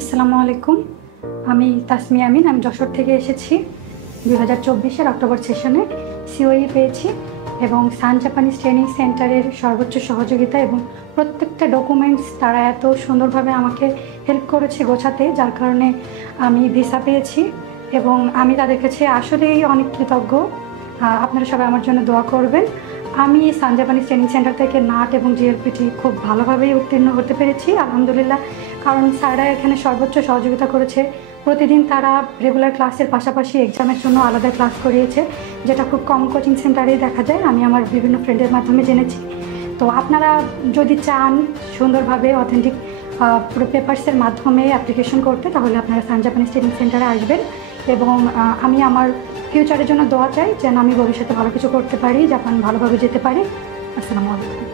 আসসালামু আলাইকুম। আমি তাসমিয়া আমিন। আমি যশোর থেকে এসেছি। 2024-এর অক্টোবর সেশনে সিওই পেয়েছি এবং সান জাপানিজ ট্রেনিং সেন্টারের সর্বোচ্চ সহযোগিতা এবং প্রত্যেকটা ডকুমেন্টস তারা এত সুন্দরভাবে আমাকে হেল্প করেছে গোছাতে, যার কারণে আমি ভিসা পেয়েছি এবং আমি তাদের কাছে আসলেই অনেক কৃতজ্ঞ। আপনারা সবাই আমার জন্য দোয়া করবেন। আমি সান জাপানিজ ট্রেনিং সেন্টার থেকে নাট এবং জিএলপিটি খুব ভালোভাবেই উত্তীর্ণ হতে পেরেছি আলহামদুলিল্লাহ। কারণ স্যাররা এখানে সর্বোচ্চ সহযোগিতা করেছে। প্রতিদিন তারা রেগুলার ক্লাসের পাশাপাশি এক্সামের জন্য আলাদা ক্লাস করিয়েছে, যেটা খুব কম কোচিং সেন্টারেই দেখা যায়। আমি আমার বিভিন্ন ফ্রেন্ডের মাধ্যমে জেনেছি। তো আপনারা যদি চান সুন্দরভাবে অথেন্টিক পুরো পেপারসের মাধ্যমে অ্যাপ্লিকেশন করতে, তাহলে আপনারা সান জাপানিজ ট্রেনিং সেন্টারে আসবেন এবং আমি আমার ফিউচারের জন্য দোয়া চাই যেন আমি ভবিষ্যতে ভালো কিছু করতে পারি, জাপান ভালোভাবে যেতে পারি। আসসালামু আলাইকুম।